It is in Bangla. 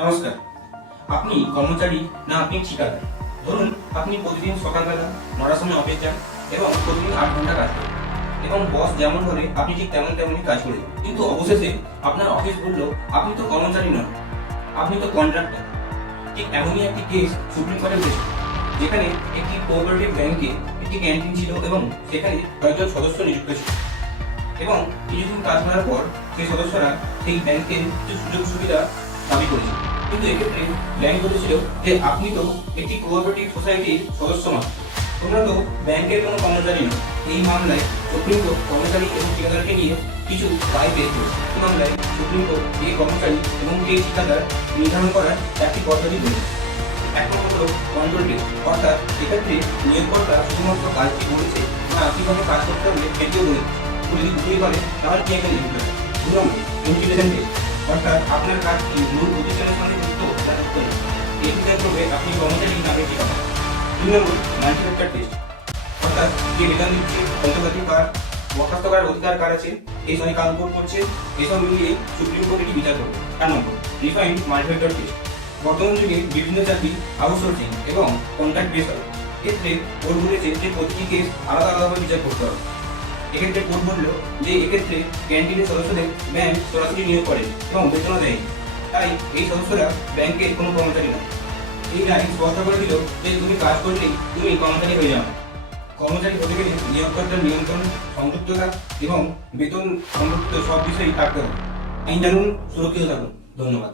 নমস্কার। আপনি কর্মচারী না আপনি ঠিকাদার? ধরুন, আপনি প্রতিদিন সকালবেলা নটার সময় অফিস যান এবং প্রতিদিন আট ঘণ্টা কাজ করেন। এবং বস যেমন করে আপনি ঠিক তেমন তেমনই কাজ করেন কিন্তু অবশেষে আপনার অফিস বলল, আপনি তো কর্মচারী নন, আপনি তো কন্ট্রাক্টর ঠিক এমনই একটি কেস সুপ্রিম কোর্টে উঠেছে যেখানে একটি কোঅপারেটিভ ব্যাংকে একটি ক্যান্টিন ছিল এবং সেখানে কয়েকজন সদস্য নিযুক্ত ছিল। এবং কিছুদিন কাজ করার পর সেই সদস্যরা সেই ব্যাংকের কিছু সুযোগ সুবিধা দাবি করেছিল। কিন্তু এক্ষেত্রে ব্যাংক বলেছিল যে আপনি তো একটি কোঅপারেটিভ সোসাইটির সদস্য মাত্র তোমরা তো ব্যাংকের কোনো কর্মচারী নয় এই মামলায় সুপ্রিম কোর্ট কর্মচারী এবং ঠিকাদারকে নিয়ে কিছু রায় করেছে। এই মামলায় সুপ্রিম কোর্ট এই কর্মচারী এবং এই ঠিকাদার নির্ধারণ করার একটি পদ্ধতি দিয়েছে একমাত্র কন্ট্রোল টেস্ট অর্থাৎ এক্ষেত্রে নিয়োগকর্তা শুধুমাত্র কাজটি বলেছে না, কীভাবে কাজ করতে হবে সেটিও বলেছে। যদি দুটোই করে তাহলে কি একটা নিয়োগ দু নম্বর অর্থাৎ আপনার কাজটি মূল আপনি কর্মচারী নামে ঠিক হবে দুই নম্বর মাল্টিফ্যাক্টর টেস্ট অর্থাৎ যে বেতন দিচ্ছে যন্ত্রপাতি কার, বরখাস্ত করার অধিকার কার আছে, এই সঙ্গে কার উপর করছে এসব মিলিয়ে সুপ্রিম কোর্ট বিচার করবে। চার নম্বর রিফাইন্ড মাল্টিফ্যাক্টর টেস্ট বর্তমান যুগে বিভিন্ন চাকরি আউটসোর্সিং এবং কন্ট্রাক্ট বেস হয় ক্ষেত্রে কোর্ট বলেছে যে প্রতিটি কেস আলাদা আলাদাভাবে বিচার করতে হবে। এক্ষেত্রে কোর্ট বলল যে এক্ষেত্রে ক্যান্টিনের সদস্যদের ব্যাংক সরাসরি নিয়োগ করে এবং বেতন দেয় তাই এই সদস্যরা ব্যাংকের কোনো কর্মচারী নয়। রায় স্পষ্ট করে দিল যে তুমি কাজ করলেই তুমি কর্মচারী হয়ে যাও কর্মচারী হতে গেলে নিয়োগকর্তার নিয়ন্ত্রণ, সংযুক্ততা এবং বেতন সংযুক্ত সব বিষয়ই থাকতে হবে। আইন জানুন সুরক্ষিত থাকুন। ধন্যবাদ।